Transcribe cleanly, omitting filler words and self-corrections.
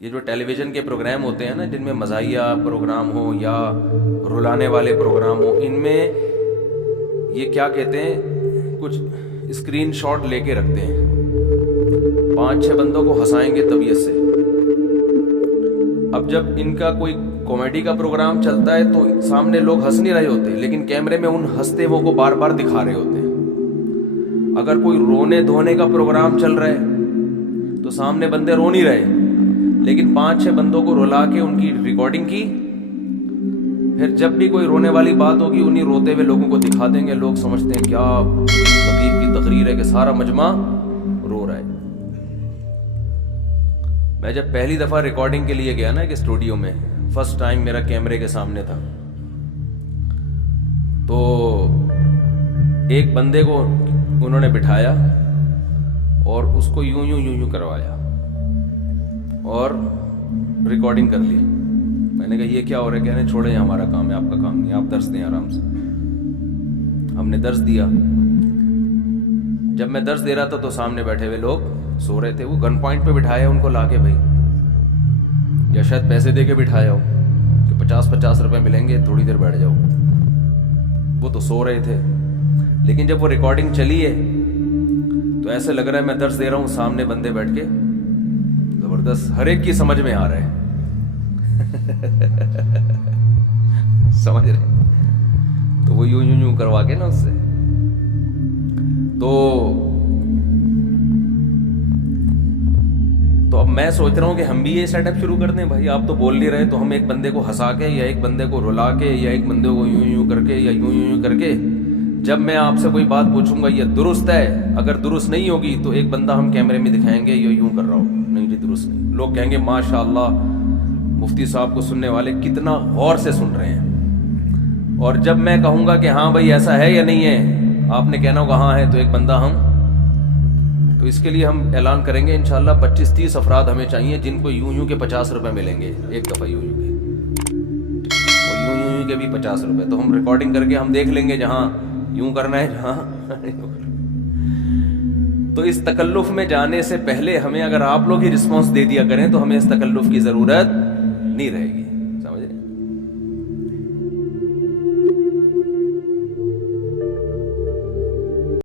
یہ جو ٹیلی ویژن کے پروگرام ہوتے ہیں نا، جن میں مزاحیہ پروگرام ہو یا رلانے والے پروگرام ہو، ان میں یہ کیا کہتے ہیں، کچھ اسکرین شاٹ لے کے رکھتے ہیں، 5-6 بندوں کو ہنسائیں گے طبیعت سے. اب جب ان کا کوئی کامیڈی کا پروگرام چلتا ہے تو سامنے لوگ ہنس نہیں رہے ہوتے، لیکن کیمرے میں ان ہنستے وہ کو بار بار دکھا رہے ہوتے ہیں. اگر کوئی رونے دھونے کا پروگرام چل رہا ہے تو سامنے بندے رو نہیں رہے، لیکن 5-6 بندوں کو رلا کے ان کی ریکارڈنگ کی، پھر جب بھی کوئی رونے والی بات ہوگی انہیں روتے ہوئے لوگوں کو دکھا دیں گے. لوگ سمجھتے ہیں کیا خطیب کی تقریر ہے کہ سارا مجمع رو رہا ہے. میں جب پہلی دفعہ ریکارڈنگ کے لیے گیا نا ایک اسٹوڈیو میں، فرسٹ ٹائم میرا کیمرے کے سامنے تھا، تو ایک بندے کو انہوں نے بٹھایا اور اس کو یوں کروایا اور ریکارڈنگ کر لی. میں نے کہا یہ کیا ہو رہا ہے؟ کہنے چھوڑیں، ہمارا کام ہے، آپ کا کام نہیں، آپ درس دیں آرام سے. ہم نے درس دیا. جب میں درس دے رہا تھا تو سامنے بیٹھے ہوئے لوگ سو رہے تھے. وہ گن پوائنٹ پہ بٹھایا ان کو لا کے بھائی، یا شاید پیسے دے کے بٹھایا ہو کہ 50 روپے ملیں گے، تھوڑی دیر بیٹھ جاؤ. وہ تو سو رہے تھے. لیکن جب وہ ریکارڈنگ چلی ہے تو ایسے لگ رہا ہے میں درس دے رہا ہوں، سامنے بندے بیٹھ کے زبردست، ہر ایک کی سمجھ میں آ رہا ہے. سمجھ رہے؟ تو وہ یوں کروا کے نا اس سے. تو اب میں سوچ رہا ہوں کہ ہم بھی یہ سیٹ اپ شروع کر دیں. بھائی آپ تو بول نہیں رہے، تو ہم ایک بندے کو ہنسا کے یا ایک بندے کو رلا کے یا ایک بندے کو یوں کر کے یا یوں کر کے، جب میں آپ سے کوئی بات پوچھوں گا یہ درست ہے، اگر درست نہیں ہوگی تو ایک بندہ ہم کیمرے میں دکھائیں گے یہ یوں کر رہا ہو، نہیں جی درست نہیں. لوگ کہیں گے ماشاء اللہ مفتی صاحب کو سننے والے کتنا غور سے سن رہے ہیں. اور جب میں کہوں گا کہ ہاں بھائی ایسا ہے یا نہیں ہے، آپ نے کہنا ہوگا ہاں ہے، تو ایک بندہ ہم. تو اس کے لیے ہم اعلان کریں گے انشاءاللہ 25-30 افراد ہمیں چاہیے جن کو یوں کے 50 روپے ملیں گے ایک دفعہ یوں کے، اور یوں کے بھی 50 روپے. تو ہم ریکارڈنگ کر کے ہم دیکھ لیں گے جہاں یوں کرنا ہے جہاں. تو اس تکلف میں جانے سے پہلے ہمیں اگر آپ لوگ ہی رسپانس دے دیا کریں تو ہمیں اس تکلف کی ضرورت نہیں رہے گی.